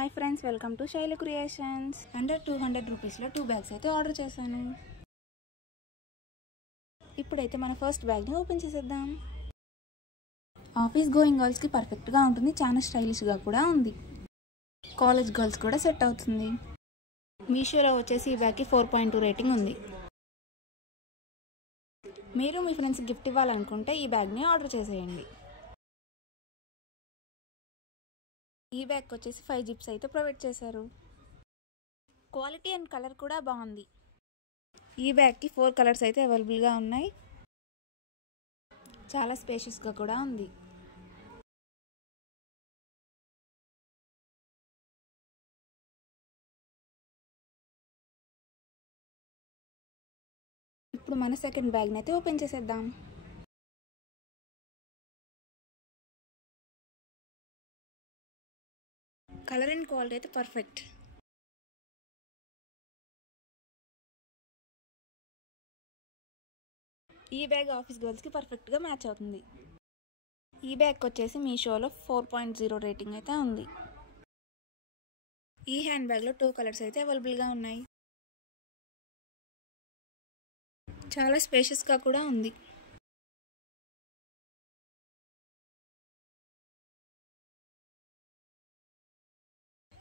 Hi friends, welcome to Shailu creations. Under 200 రూపీస్లో 2 bags అయితే order చేశాను. ఇప్పుడైతే మన ఫస్ట్ బ్యాగ్ని ఓపెన్ చేసేద్దాం. ఆఫీస్ గోయింగ్ గర్ల్స్కి పర్ఫెక్ట్గా ఉంటుంది, చాలా స్టైలిష్గా కూడా ఉంది. కాలేజ్ గర్ల్స్ కూడా సెట్ అవుతుంది. మీషోలో వచ్చేసి ఈ బ్యాగ్కి 4.2 రేటింగ్ ఉంది. మీరు మీ ఫ్రెండ్స్కి గిఫ్ట్ ఇవ్వాలనుకుంటే ఈ బ్యాగ్ని ఆర్డర్ చేసేయండి. ఈ బ్యాగ్ వచ్చేసి 5 జిప్స్ అయితే ప్రొవైడ్ చేశారు. క్వాలిటీ అండ్ కలర్ కూడా బాగుంది. ఈ బ్యాగ్కి 4 కలర్స్ అయితే అవైలబుల్గా ఉన్నాయి. చాలా స్పేషియస్గా కూడా ఉంది. ఇప్పుడు మన సెకండ్ బ్యాగ్ని అయితే ఓపెన్ చేసేద్దాం. కలర్ అండ్ క్వాలిటీ అయితే పర్ఫెక్ట్. ఈ బ్యాగ్ ఆఫీస్ గర్ల్స్కి పర్ఫెక్ట్గా మ్యాచ్ అవుతుంది. ఈ బ్యాగ్ వచ్చేసి మీషోలో 4.0 రేటింగ్ అయితే ఉంది. ఈ హ్యాండ్ బ్యాగ్లో 2 కలర్స్ అయితే అవైలబుల్గా ఉన్నాయి. చాలా స్పేషియస్గా కూడా ఉంది.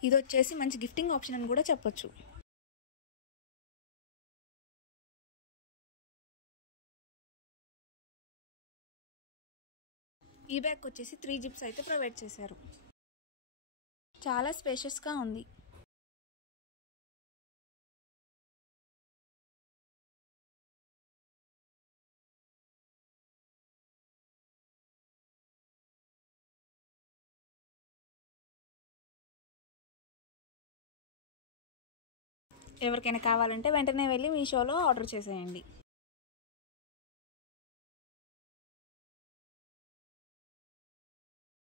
ఇది వచ్చేసి మంచి గిఫ్టింగ్ ఆప్షన్ అని కూడా చెప్పొచ్చు. ఈ బ్యాగ్ వచ్చేసి 3 జిప్స్ అయితే ప్రొవైడ్ చేశారు. చాలా స్పేషియస్గా ఉంది. ఎవరికైనా కావాలంటే వెంటనే వెళ్ళి మీషోలో ఆర్డర్ చేసేయండి.